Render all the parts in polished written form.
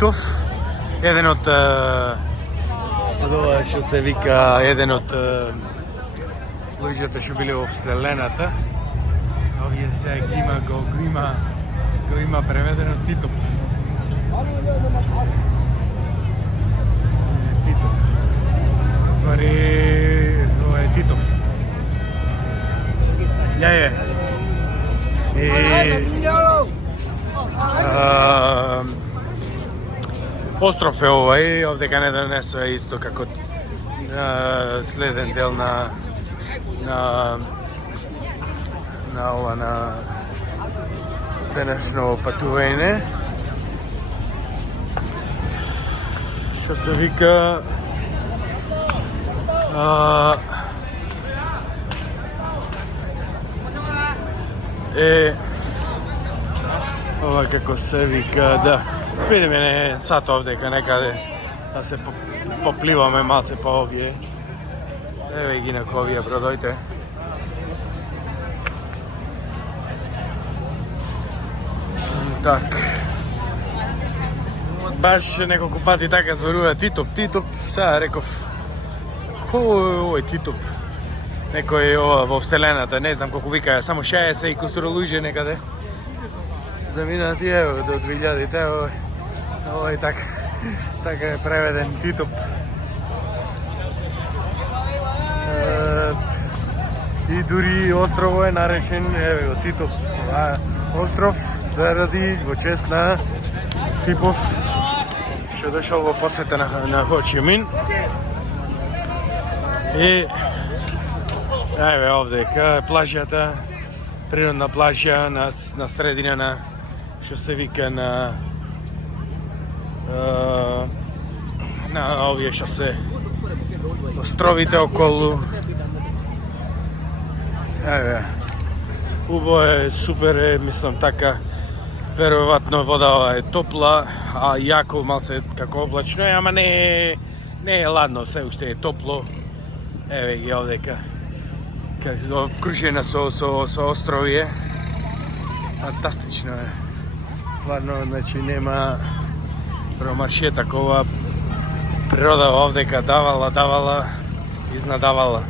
Титов, еден од ова што се вика еден од луѓето што биле во Вселената. Овие сега го има преведено Титов. Титов. Ствари, ова е Титов. Ја остров е овај, овдека не донесо е исто како следен дел на ова на денешно патување. Што се вика ова како се вика, да. Видиме не сат овдека некаде да се попливаме малце по овие. Еве ги на овие бродоите. Так. Баш неколку пати така зборува Титоп, сега реков кој е Титоп? Некој ова во Вселената, не знам колку вика, само 60 и кусуро луѓе некаде. Заминати ево до 2000-те, овој така е преведен Титоп. И дури острово е наречен еве го Титоп. Остров заради во чест на Типов што дошол во посета на Хо Чи Мин. И еве овдека плажата, природна плажа на средина на што се вика на овие што се островите околу. Еве, убаво е, супер е, мислам така, веројатно вода е топла, а јако малце како облачно е, ама не е ладно, се уште е топло. Еве ги овдека, окружена со острови е. Фантастично е. Стварно, значи нема промаршија такова природа овдека давала, изнадавала.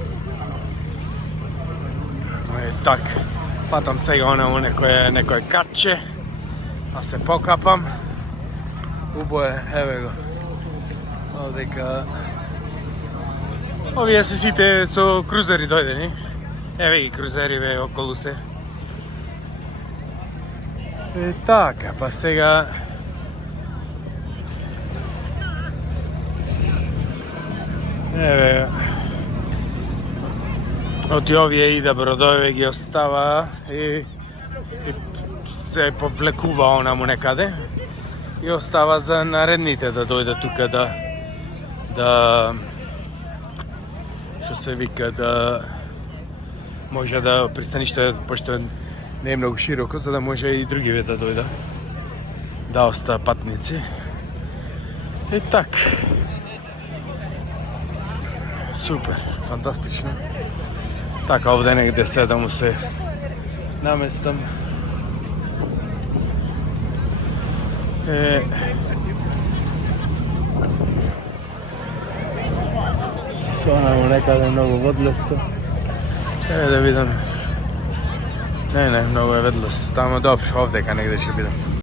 Так, патам сега онаму некој катче, а се покапам. Убаво е, еве го. Овдека овие се сите со крузери дојдени. Еве ги крузериве околу се. Така, па сега еве оти овие ида бродове ги остава и се повлекува онаму некаде и остава за наредните да дојдат тука да што се вика да може да пристаниште, пошто не е многу широко, за да може и другиве да дојдат, да остаа патници. И так. Супер, фантастично. Така овде негде седам се наместам. Сонаму некаде многу водлесто. Чекај да видам. Не, многу е ведлесто. Тамо добро, овдека негде ќе бидам.